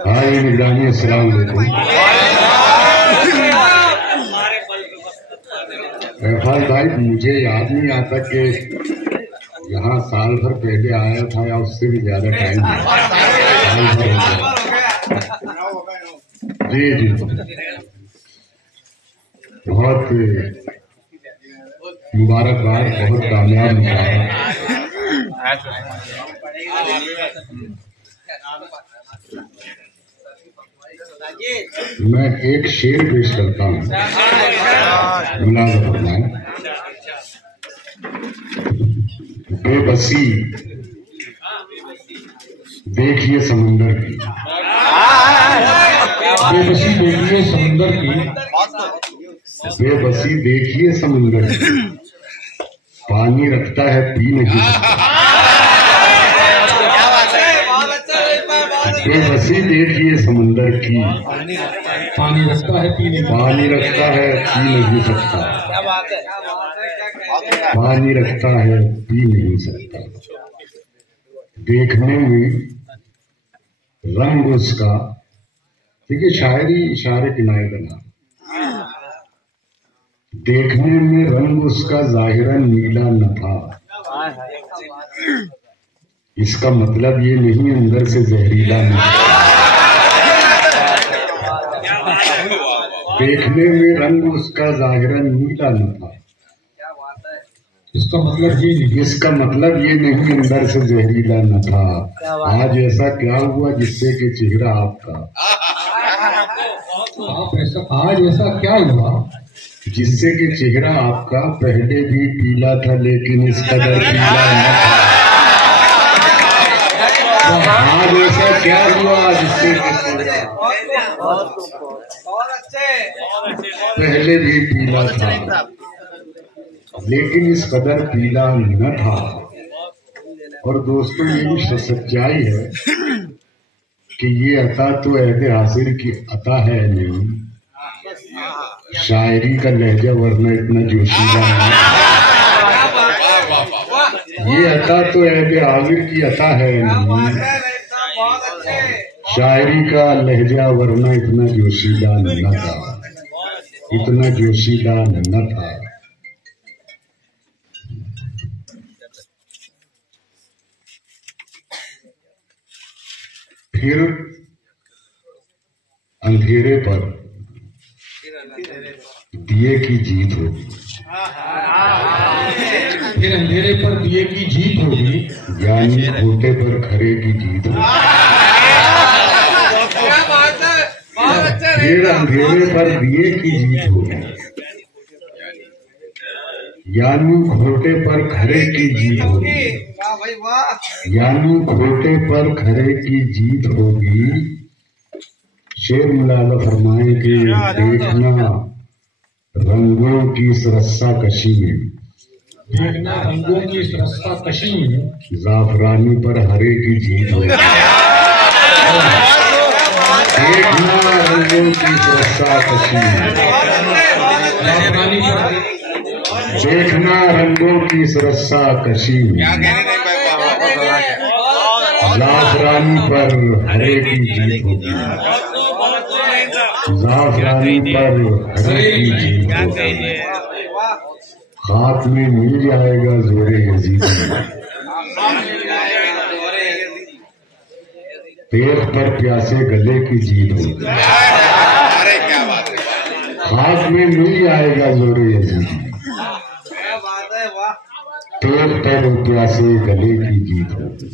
हाय निगरानी, अस्सलाम वालेकुम। इरफान भाई, मुझे याद नहीं आता कि यहाँ साल भर पहले आया था या उससे भी ज्यादा टाइम है। जी जी, बहुत मुबारकबाद, बहुत कामयाब मुबारक। मैं एक शेर पेश करता हूँ, मुलाज़ा फरमाएं। बेबसी देखिए समंदर की, बेबसी देखिए समंदर की, बेबसी देखिए समंदर की, पानी रखता है पी नहीं सकता। बेबसी देखिए समंदर की, पानी रखता है पी नहीं, पानी रखता है पी नहीं सकता, पानी रखता है पी नहीं सकता। देखने में रंग उसका, देखिए शायरी इशारे किनारे बना, देखने में रंग उसका जाहिरन नीला न था, इसका मतलब ये नहीं अंदर से जहरीला नहीं। देखने में रंग उसका जाहिरन नीला न था, इसका मतलब ये नहीं, इसका मतलब ये नहीं अंदर से जहरीला न था। आज ऐसा क्या हुआ जिससे कि चेहरा आपका, आज ऐसा क्या हुआ जिससे कि चेहरा आपका पहले भी पीला था लेकिन इस कदर पीला न था। आज ऐसा क्या हुआ जिससे पहले भी पीला था लेकिन इस कदर पीला न था। और दोस्तों, ये भी सच्चाई है कि ये अता तो अहद हासिल की अता है नहीं, शायरी का लहजा वरना इतना जोशीला नहीं। ये अता तो अहद हासिल की अता है नहीं, शायरी का लहजा वरना इतना जोशीला न था, इतना जोशीला न था। फिर अंधेरे पर दिए की जीत होगी, फिर अंधेरे पर दिए की जीत होगी, यानी खोटे पर खरे की जीत होगी। फिर अंधेरे पर दिए की जीत होगी, यानी खोटे पर खरे की जीत होगी, यानी खोटे पर खरे की जीत होगी। शेर मुलाज़ा फरमाए कि देखना रंगों की इस रस्सा कशी में, देखना रंगों की इस रस्सा कशी में, जाफरानी पर हरे की जीत होगी। देखना रंगों की इस रस्सा कशी में, जाफरानी पर, देखना रंगों की इस रस्सा कशी में, जाफरानी पर हरे की जीत होगी, जाफरानी पर हरे की जीत होगी। हाथ में मिल जाएगा जोरे यजीद, पेट पर प्यासे गले की जीत होगी। हाथ में मिल जाएगा जोरे यजीद, पेट पर प्यासे गले की जीत होगी,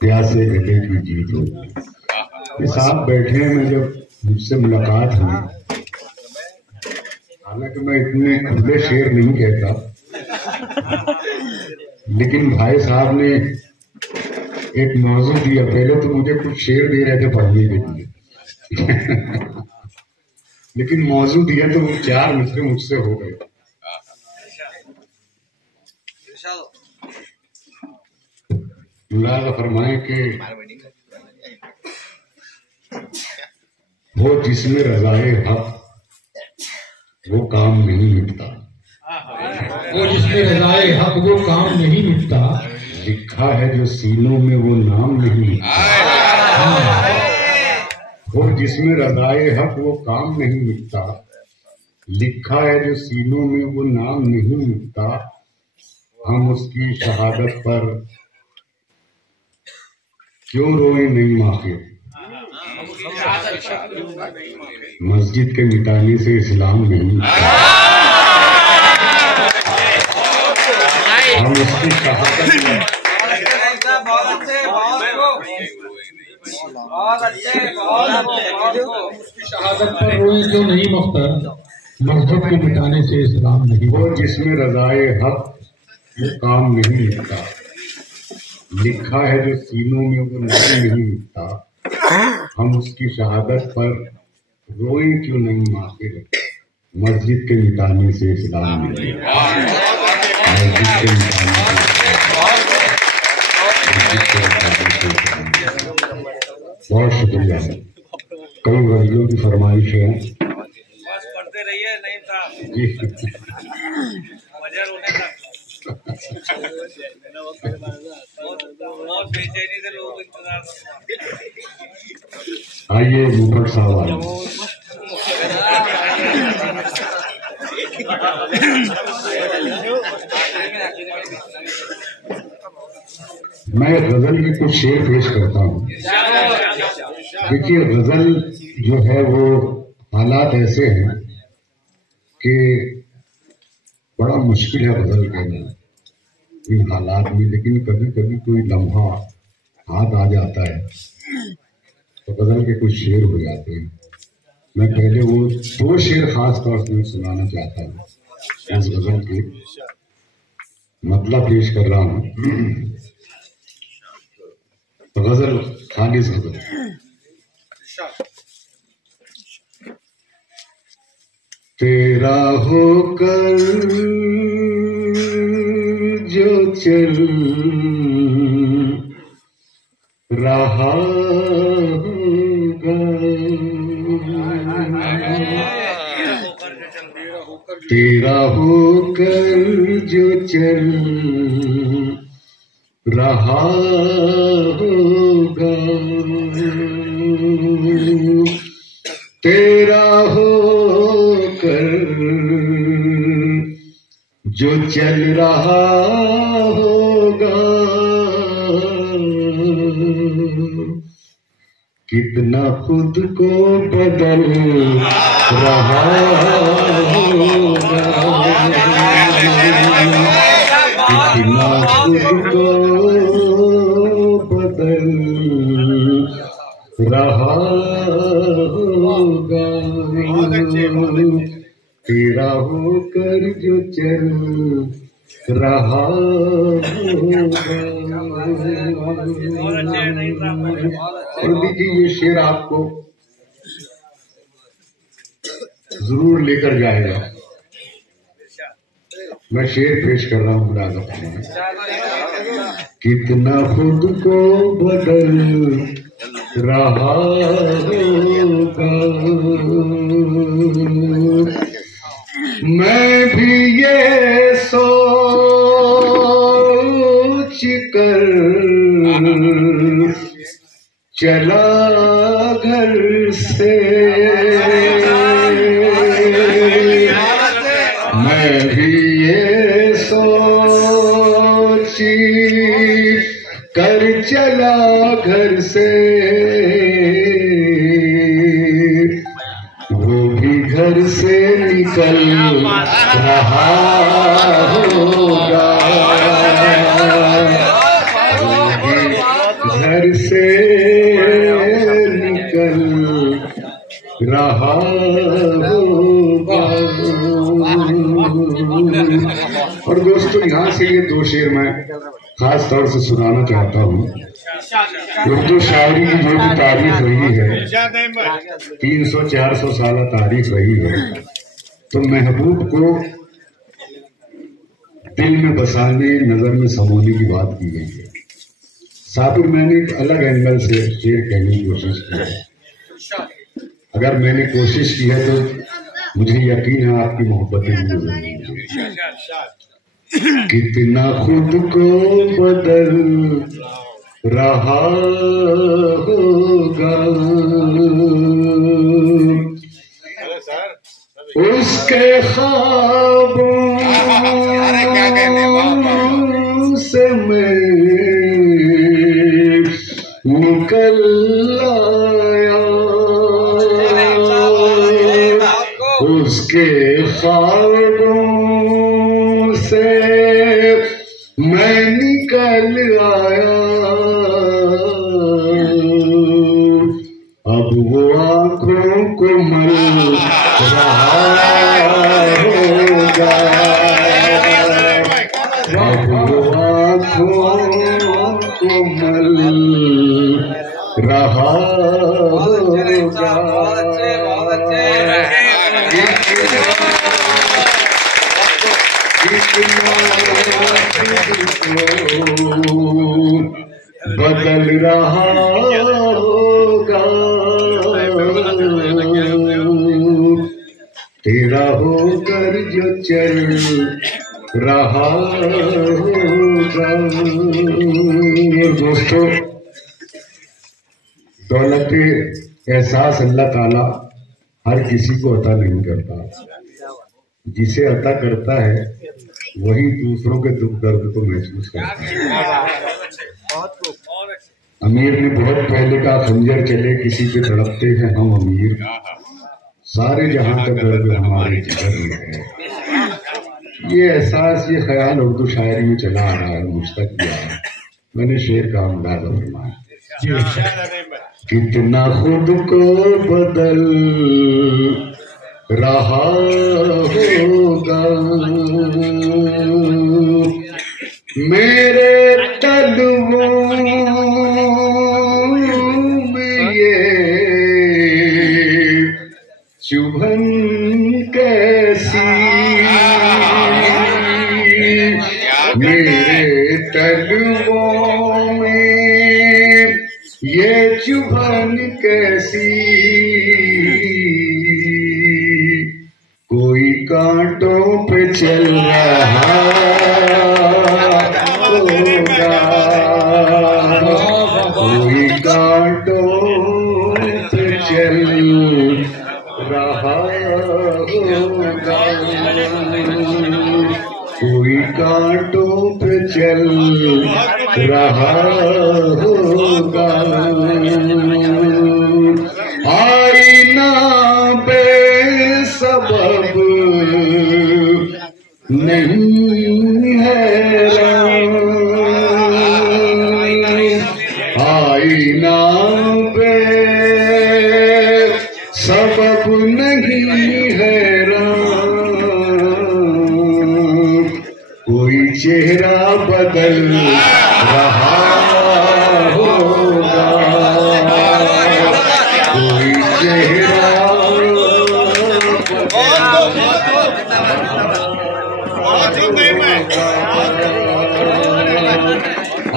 प्यासे गले की जीत होगी। ये साहब बैठे हैं, जब मुझसे मुलाकात हुई, हालांकि मैं इतने खुले शेर नहीं कहता, लेकिन भाई साहब ने एक मौजू दिया। पहले तो मुझे कुछ शेर दे रहे थे पढ़ने के लिए लेकिन मौजू दिया तो वो 4 मिसरे मुझसे हो गए। मुलाज़ा फरमाए कि वो जिसमें रज़ाए हक वो काम नहीं मिटता, वो जिसमें रज़ाए हक वो काम नहीं मिटता, लिखा है जो सीनों में वो नाम नहीं लिखता। और जिसमें रज़ाए हक वो काम नहीं मिटता, लिखा है जो सीनों में वो नाम नहीं मिटता। हम उसकी शहादत पर क्यों रोए नहीं माफी, मस्जिद के मिटाने से इस्लाम नहीं। हम उसकी शहादत पर रोए क्यों नहीं मुख्तर, मस्जिद के मिटाने से इस्लाम नहीं। वो जिसमें रज़ाए हक वो काम नहीं मिटता, लिखा है जो सीनों में वो नाम नहीं मिटता। हम उसकी शहादत पर रोए क्यों नहीं माफिर, मस्जिद के मिटाने से इस्लाम नहीं। मस्जिद के मिटाने से बहुत शुक्रिया। कई गज़लों की फरमाइश है पढ़ते रहिए नहीं साहब जी। बहुत बेचैनी से लोग इंतजार आइए मुफत साहब आइए। मैं गजल के कुछ शेर पेश करता हूँ। देखिए गजल जो है वो हालात ऐसे हैं कि बड़ा मुश्किल है गजल कहना इन हालात में, लेकिन कभी कभी कोई लम्हा हाथ आ जाता है तो गजल के कुछ शेर हो जाते हैं। मैं पहले वो दो शेर खास तौर से सुनाना चाहता हूँ। इस गजल के मतलब पेश कर रहा हूँ। गजल खालिस गजल। तेरा होकर जो चल रहा होगा, तेरा होकर जो चल रहा होगा, तेरा होकर जो चल रहा होगा, कितना खुद को बदल रहा होगा, कितना खुद को बदल रहा होगा, तेरा होकर जो चल रहा होगा। और देखिए ये शेर आपको जरूर लेकर जाएगा। मैं शेर पेश कर रहा हूँ मुलाकात में। कितना खुद को बदल रहा होगा, मैं भी ये सोच कर चला घर से, मैं भी ये सोच कर चला घर से, वो भी घर से निकल रहा होगा, वो भी घर से निकल रहा होगा। और दोस्तों यहाँ से ये दो शेर मैं खास तौर से सुनाना चाहता हूँ। उर्दू शायरी की जो भी तारीफ रही है, 300-400 साल तारीफ रही है, तो महबूब को दिल में बसाने, नजर में समोने की बात की गई है। साबिर मैंने एक अलग एंगल से शेर कहने की कोशिश की है। अगर मैंने कोशिश की है तो मुझे यकीन है आपकी मोहब्बतें मुझे जरूर। कितना खुद को बदल रहा होगा, उसके ख्वाबों से मैं निकल आया, उसके ख्वाबों से मैं निकल आया। अब वो आंखों को मल रहा होगा, अब वो आंखों को मल रहा होगा। बदल रहा होगा, तेरा होकर जो चल रहा होगा। दोस्तों, दौलत एहसास अल्लाह ताला हर किसी को अता नहीं करता, जिसे अता करता है वही दूसरों के दुख दर्द को महसूस करता है। अमीर ने बहुत पहले का खंजर चले किसी पे तड़पते हैं हम अमीर, सारे जहां का दर्द हमारे जिगर में है। ये एहसास, ये ख्याल उर्दू शायरी में चला आ रहा है, मुझ तक भी आया। मैंने शेर का मुलाजा फरमाया, कितना खुद को बदल रहा होगा मेरे तलवों में ये चुभन कैसी, मेरे तलवों में ये चुभन कैसी, कोई कांटों पे चल रहा होगा, कोई कांटों पे चल रहा होगा, कोई कांटों पे चल रहा होगा। आईना बेसबब नहीं है, आईना बेसबब नहीं है, कोई चेहरा बदल रहा होगा, कोई चेहरा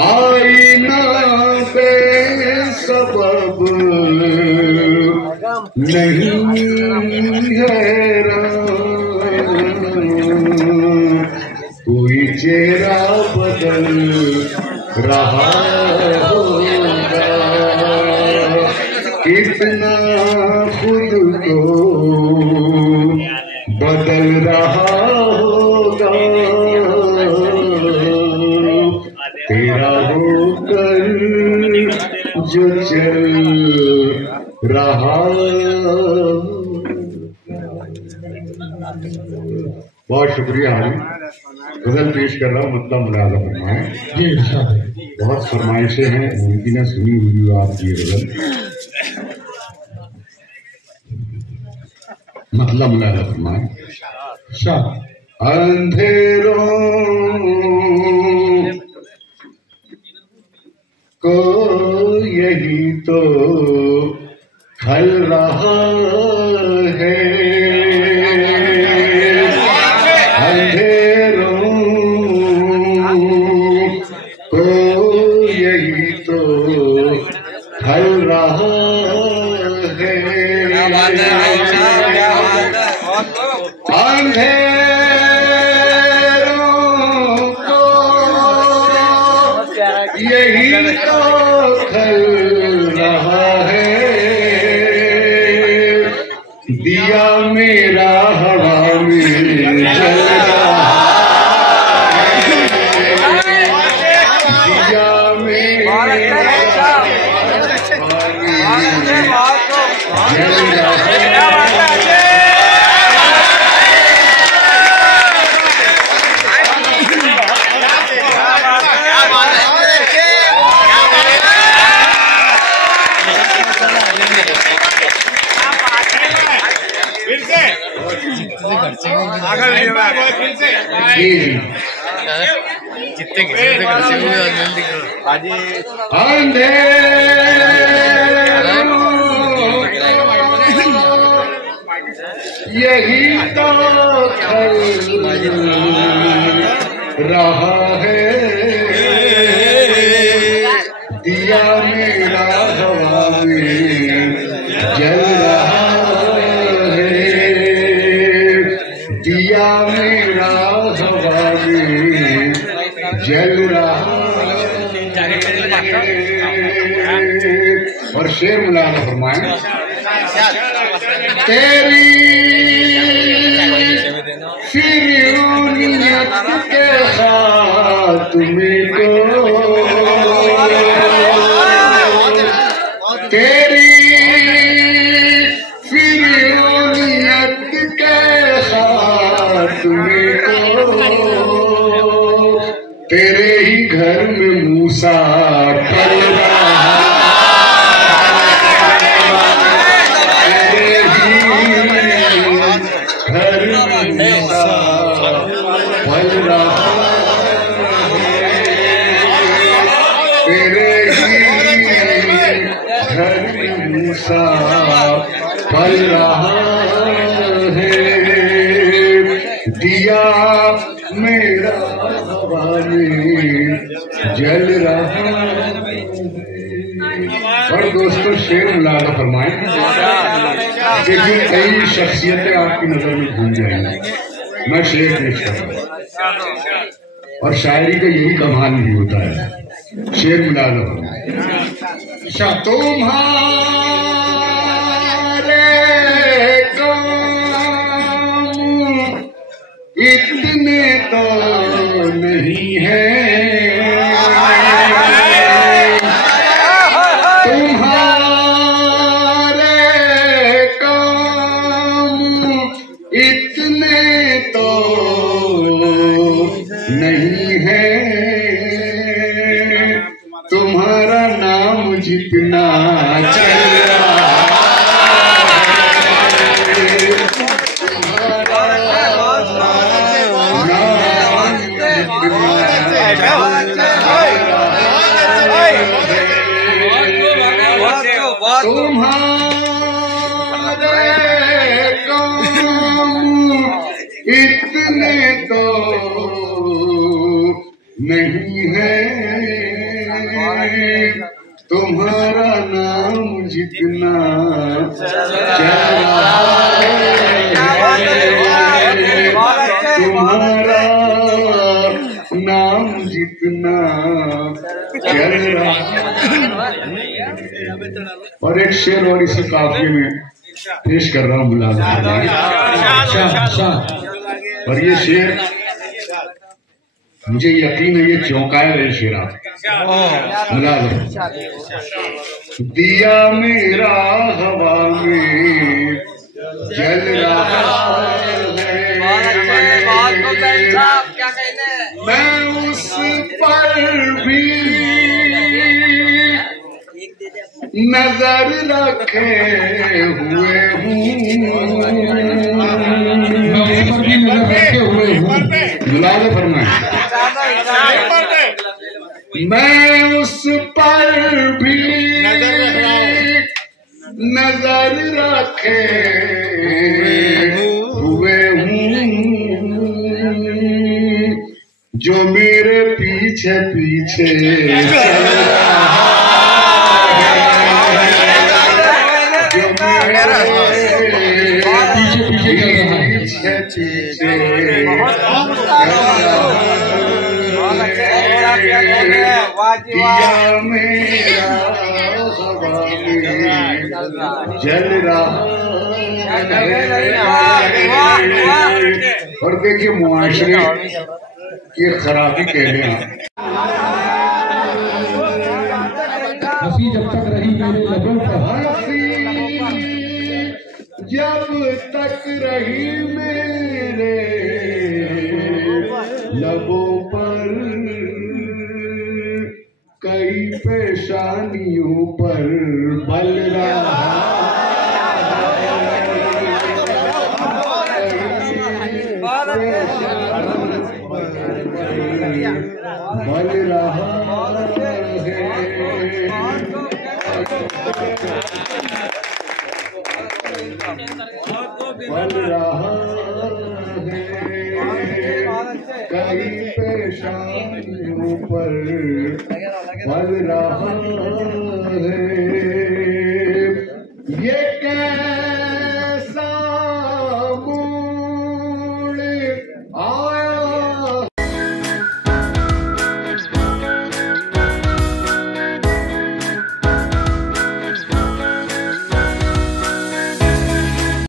आईना बेसबब नहीं है, कोई चेहरा बदल रहा होगा, कितना खुद को बदल रहा होगा, तेरा होकर जो चल रहा। बहुत शुक्रिया हाजी, गजल पेश कर रहा हूँ, मतलब मुलाजा फरमाएं। जी इरशाद है। बहुत फरमाइशें हैं, मुमकिन है सुनी हुई हो आपकी ये गजल, मतलब मुलाजा फरमाएं। शाह अंधेरों को यही तो खल रहा है, अंधेरों को यही तो खल रहा है, अंधेरों को यही तो खल रहा है, जितने खर्चे हुए यही तो रहा है दिया मेरा हवा में जल रहा है दिया मेरा हवा में जल रहा है। और शेर मुलाना फरमाए तेरी फिरौनियत के खात्मे को तेरी फिरौनियत के खात्मे को तेरे ही घर में मूसा पल रहा पल रहा है दिया मेरा हवा में जल रहा है। और दोस्तों शेर मुलाना फरमाए देखिए कई शख्सियतें आपकी नजर में घूम जाएंगी। मैं शेर पेश करूंगा और शायरी का यही कमाल नहीं होता है। शेर मुलाना फरमाए तुम्हारे काम इतने तो नहीं है तुम्हारे काम इतने तो नहीं है तुम्हारा नाम जितना चल रहा तुम्हारे काम इतने तो नहीं है तुम्हारा नाम जितना तुम्हारा नाम जितना चल रहा। और एक शेर और इसी काफिले में पेश कर रहा हूँ मुलाना। और ये शेर मुझे यकीन है ये चौंकाए रहे शेर आप मुलाना। दिया मेरा हवा में जल रहा है मैं उस पर भी नजर रखे हुए हूँ मुलाना फरमाए मैं उस पर भी नजर रखे हुए हूँ जो मेरे पीछे पीछे चल रहा जल रहा। और देखिए मुआशरे की खराबी कह रहे हैं हंसी जब तक रही मेरे लबों पर, हंसी जब तक रही मेरे लबों पर, कई पेशानियों पर बल रहा, बल रहा बल रहा है, कई पेशानियों पर बल रहा